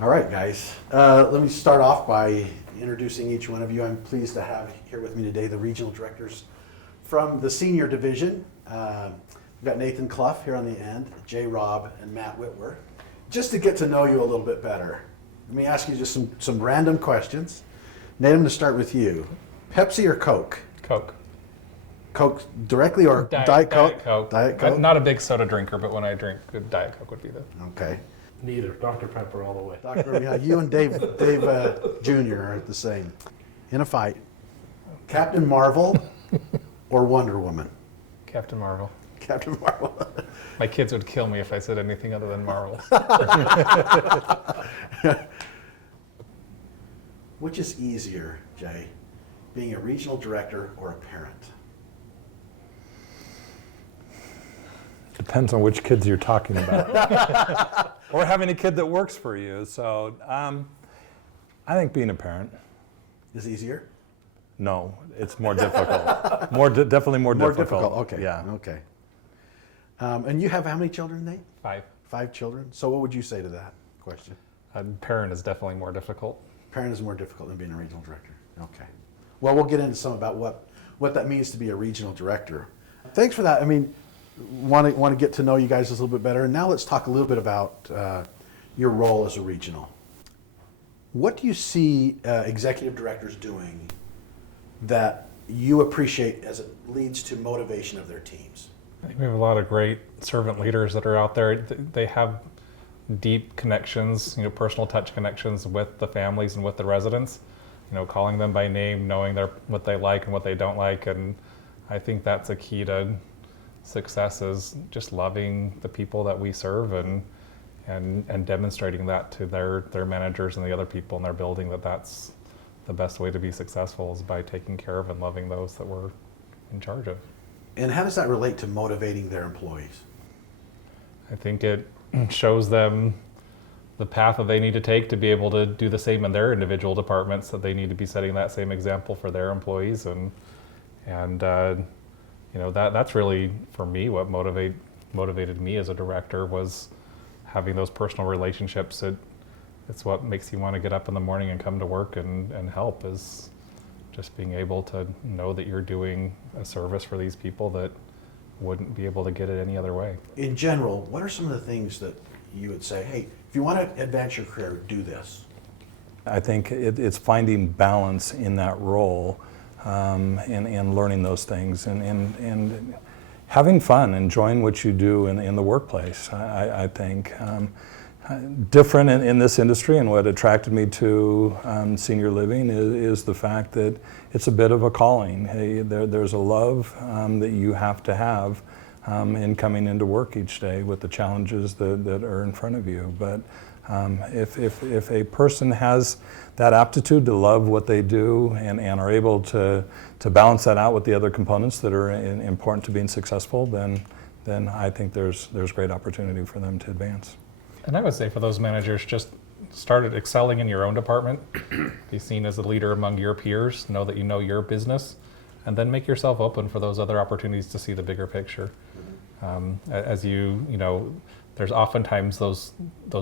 All right, guys. Let me start off by introducing each one of you. I'm pleased to have here with me today the regional directors from the senior division. We've got Nathan Clough here on the end, Jay Robb, and Matt Whitwer. Just to get to know you a little bit better, let me ask you just some random questions. Nathan, to start with you. Pepsi or Coke? Coke. Coke directly or Diet Coke? Diet Coke. Diet Coke? I'm not a big soda drinker, but when I drink, good Diet Coke would be the. Okay. Neither. Dr. Pepper all the way. Dr. Yeah, you and Dave Jr. are the same. In a fight, Captain Marvel or Wonder Woman? Captain Marvel. Captain Marvel. My kids would kill me if I said anything other than Marvel. Which is easier, Jay, being a regional director or a parent? Depends on which kids you're talking about. Or having a kid that works for you. So I think being a parent. Is easier? No, it's more difficult. Definitely more difficult. Okay. Yeah. Okay. And you have how many children, Nate? 5. 5 children. So what would you say to that question? Parent is definitely more difficult. Parent is more difficult than being a regional director. Okay. Well, we'll get into some about what that means to be a regional director. Thanks for that. I mean, want to get to know you guys a little bit better. And now let's talk a little bit about your role as a regional. What do you see executive directors doing that you appreciate as it leads to motivation of their teams? I think we have a lot of great servant leaders that are out there. They have deep connections, personal touch connections with the families and with the residents. Calling them by name, knowing what they like and what they don't like, and I think that's a key to success is just loving the people that we serve and demonstrating that to their managers and the other people in their building that's the best way to be successful is by taking care of and loving those that we're in charge of. And how does that relate to motivating their employees? I think it shows them the path that they need to take to be able to do the same in their individual departments, that they need to be setting that same example for their employees and that's really, for me, what motivated me as a director was having those personal relationships. It's what makes you want to get up in the morning and come to work and help, is just being able to know that you're doing a service for these people that wouldn't be able to get it any other way. In general, what are some of the things that you would say, hey, if you want to advance your career, do this? I think it's finding balance in that role and learning those things and having fun, enjoying what you do in the workplace. I think different in this industry, and what attracted me to senior living is the fact that it's a bit of a calling. Hey, there's a love that you have to have in coming into work each day with the challenges that are in front of you. But if a person has that aptitude to love what they do and are able to balance that out with the other components that are important to being successful, then I think there's great opportunity for them to advance. And I would say for those managers, just start excelling in your own department, be seen as a leader among your peers, know that you know your business, and then make yourself open for those other opportunities to see the bigger picture. As there's oftentimes those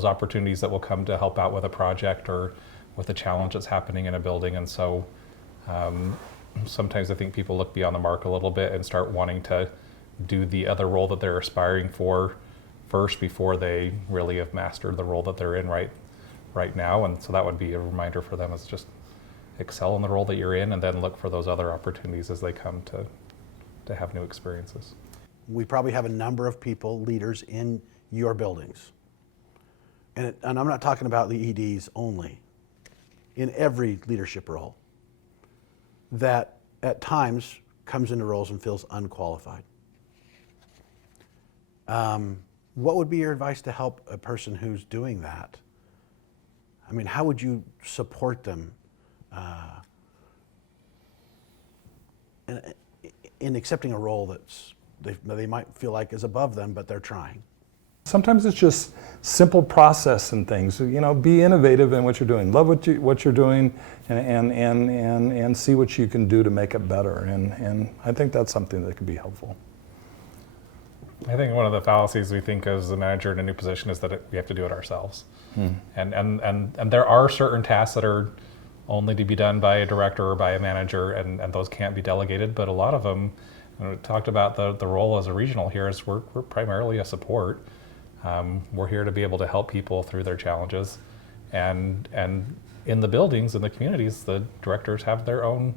opportunities that will come to help out with a project or with a challenge that's happening in a building, and so sometimes I think people look beyond the mark a little bit and start wanting to do the other role that they're aspiring for first before they really have mastered the role that they're in right now. And so that would be a reminder for them, is just excel in the role that you're in and then look for those other opportunities as they come to have new experiences. We probably have a number of people, leaders in your buildings. And I'm not talking about the EDs only. In every leadership role that at times comes into roles and feels unqualified. What would be your advice to help a person who's doing that? I mean, how would you support them in accepting a role that's they might feel like is above them, but they're trying? Sometimes it's just simple process and things. Be innovative in what you're doing. Love what you're doing, and see what you can do to make it better. And I think that's something that could be helpful. I think one of the fallacies we think as a manager in a new position is that we have to do it ourselves. And there are certain tasks that are only to be done by a director or by a manager, and those can't be delegated. But a lot of them, we talked about the role as a regional here, is we're primarily a support. We're here to be able to help people through their challenges. And in the buildings, in the communities, the directors have their own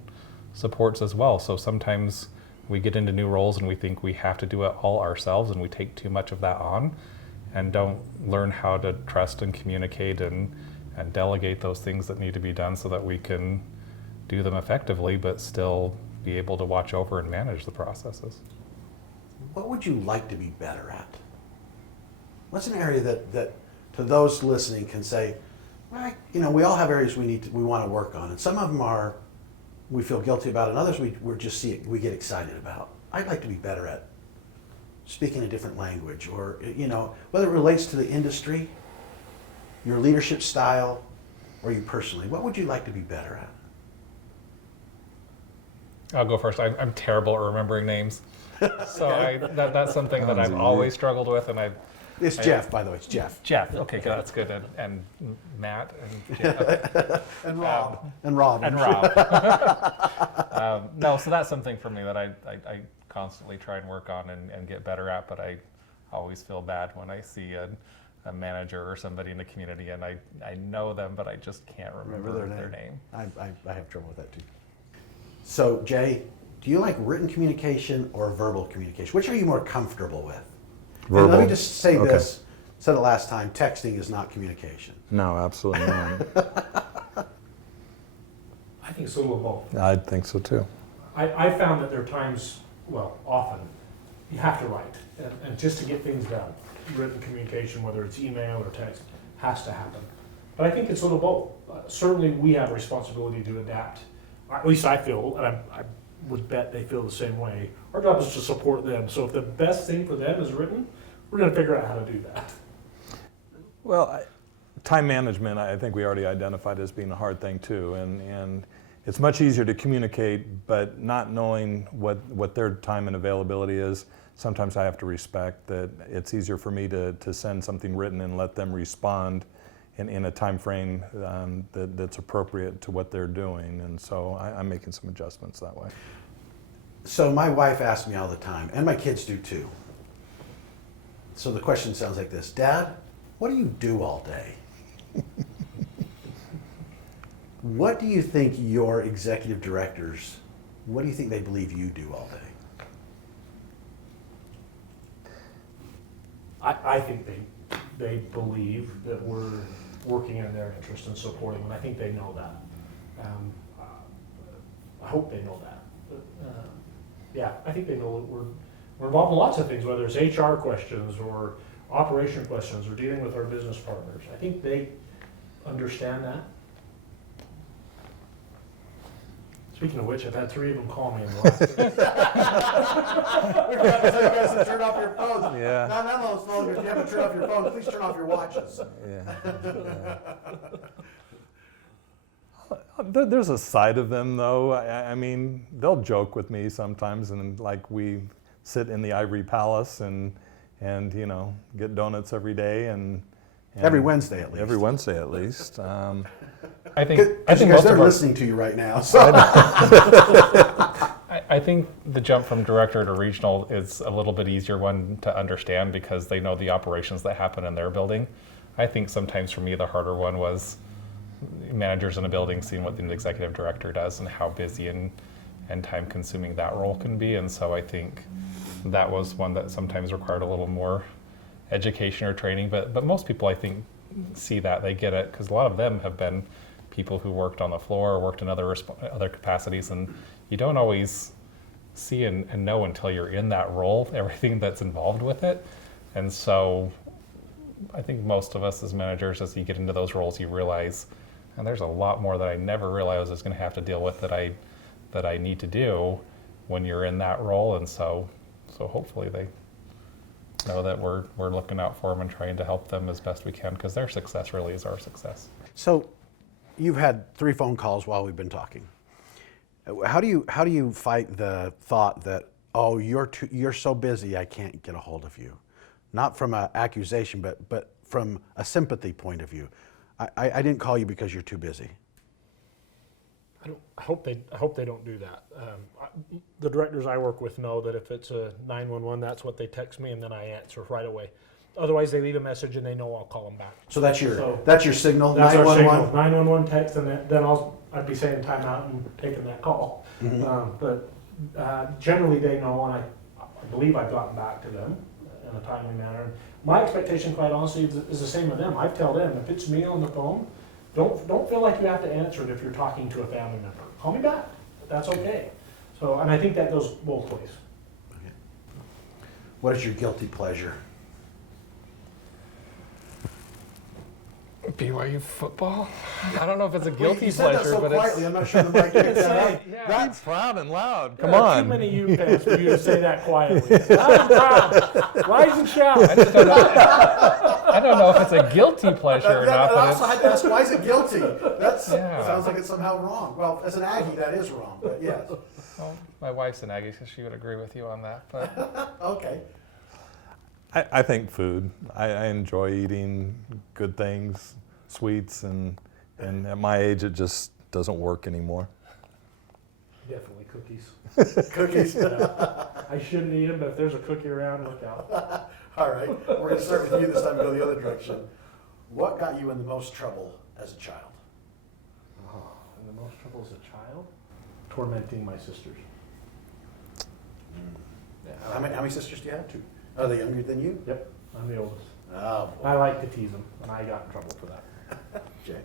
supports as well. So sometimes we get into new roles and we think we have to do it all ourselves, and we take too much of that on and don't learn how to trust and communicate and delegate those things that need to be done so that we can do them effectively, but still be able to watch over and manage the processes. What would you like to be better at? What's an area that to those listening can say, well, we all have areas we want to work on, and some of them are we feel guilty about, and others we get excited about. I'd like to be better at speaking a different language, or whether it relates to the industry, your leadership style, or you personally. What would you like to be better at? I'll go first. I'm terrible at remembering names, so that's something that I've always struggled with, and It's Jeff, by the way. It's Jeff. Jeff. Okay, good. That's good. And Matt and Jeff. And Rob. And Rob. No, so that's something for me that I constantly try and work on and get better at, but I always feel bad when I see a manager or somebody in the community and I know them, but I just can't remember their name. I have trouble with that too. So, Jay, do you like written communication or verbal communication? Which are you more comfortable with? Verbal. And let me just say Okay. this. Said it last time, texting is not communication. No, absolutely not. I think it's a little of both. I think so too. I found that there are times, often, you have to write. And just to get things done, written communication, whether it's email or text, has to happen. But I think it's a little both. Certainly we have a responsibility to adapt. At least I feel, and I would bet they feel the same way. Our job is to support them. So if the best thing for them is written, we're going to figure out how to do that. Well, time management, I think we already identified as being a hard thing too, and it's much easier to communicate, but not knowing what their time and availability is. Sometimes I have to respect that it's easier for me to send something written and let them respond in a time frame that's appropriate to what they're doing, and so I'm making some adjustments that way. So my wife asks me all the time, and my kids do too. So the question sounds like this: Dad, what do you do all day? What do you think your executive directors, what do you think they believe you do all day? I think they believe that we're working in their interest and supporting them. I think they know that. I hope they know that. But, I think they know that we're involved in lots of things, whether it's HR questions or operation questions or dealing with our business partners. I think they understand that. Speaking of which, I've had 3 of them call me in the last. We forgot to tell you guys to turn off your phones. Yeah. No, it's no longer. If you haven't turned off your phone, please turn off your watches. There's a side of them though. I mean, they'll joke with me sometimes, and like we sit in the Ivory Palace and get donuts every day and Every Wednesday at least. Every Wednesday at least. I think Because most they're of our, listening to you right now. So. I think the jump from director to regional is a little bit easier one to understand because they know the operations that happen in their building. I think sometimes for me the harder one was managers in a building seeing what the executive director does and how busy and time consuming that role can be. And so I think that was one that sometimes required a little more education or training. But most people I think see that, they get it, because a lot of them have been people who worked on the floor or worked in other capacities, and you don't always see and know until you're in that role everything that's involved with it. And so I think most of us as managers, as you get into those roles, you realize, and there's a lot more that I never realized I was going to have to deal with that I need to do when you're in that role. And so hopefully they know that we're looking out for them and trying to help them as best we can, because their success really is our success. So you've had 3 phone calls while we've been talking. How do you fight the thought that oh, you're so busy, I can't get a hold of you. Not from an accusation, but from a sympathy point of view. I didn't call you because you're too busy. I hope they don't do that. The directors I work with know that if it's a 911, that's what they text me, and then I answer right away. Otherwise, they leave a message and they know I'll call them back. So that's your So signal. That's our signal. 911. 911 text, and then I'd be saying timeout and taking that call. But generally, they know, and I believe I've gotten back to them in a timely manner. My expectation, quite honestly, is the same with them. I tell them, if it's me on the phone, don't feel like you have to answer it if you're talking to a family member. Call me back. That's okay. So, and I think that goes both ways. Okay. What is your guilty pleasure? BYU football? I don't know if it's a guilty You said that pleasure, so but quietly. it's. I'm not sure the mic picked that up. Yeah. That's proud and loud. Come There are on. Too many you fans for you to say that quietly. I'm proud. Rise and shout. I don't know if it's a guilty pleasure or not, I but also had to ask, why is it guilty? That Yeah. sounds like it's somehow wrong. Well, as an Aggie, that is wrong, but yes. well, my wife's an Aggie, so she would agree with you on that. But Okay. I think food. I enjoy eating good things, sweets, and at my age, it just doesn't work anymore. Definitely cookies. Cookies. I shouldn't eat them, but if there's a cookie around, look out. All right. We're going to start with you this time and go the other direction. What got you in the most trouble as a child? And the most trouble as a child? Tormenting my sisters. Yeah, How many sisters do you have? Two. Are they younger than you? Yep, I'm the oldest. Oh, I like to tease them, and I got in trouble for that. Jay.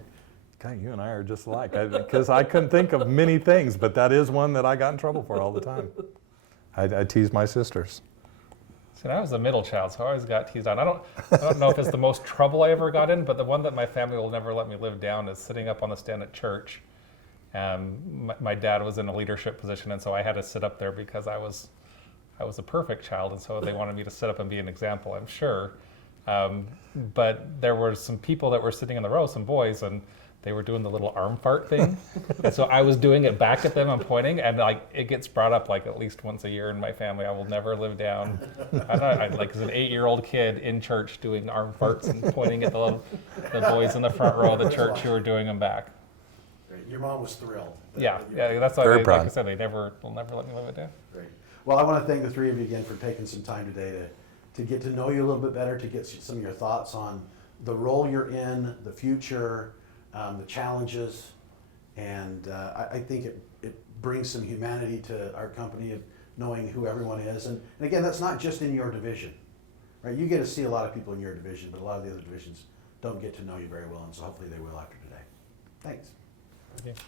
God, you and I are just alike. Because I couldn't think of many things, but that is one that I got in trouble for all the time. I tease my sisters. see, I was the middle child, so I always got teased on. I don't know if it's the most trouble I ever got in, but the one that my family will never let me live down is sitting up on the stand at church. My dad was in a leadership position, and so I had to sit up there because I was a perfect child, and so they wanted me to sit up and be an example, I'm sure. But there were some people that were sitting in the row, some boys, and they were doing the little arm fart thing. And so I was doing it back at them and pointing, and like it gets brought up like at least once a year in my family. I will never live down. I like as an 8-year-old kid in church doing arm farts and pointing at the boys in the front row of the church who were doing them back. Great. Your mom was thrilled. Yeah, that's why, Very like proud. I said, will never let me live it down. Great. Well, I want to thank the three of you again for taking some time today to get to know you a little bit better, to get some of your thoughts on the role you're in, the future, the challenges, and I think it brings some humanity to our company of knowing who everyone is. And again, that's not just in your division, right? You get to see a lot of people in your division, but a lot of the other divisions don't get to know you very well, and so hopefully they will after today.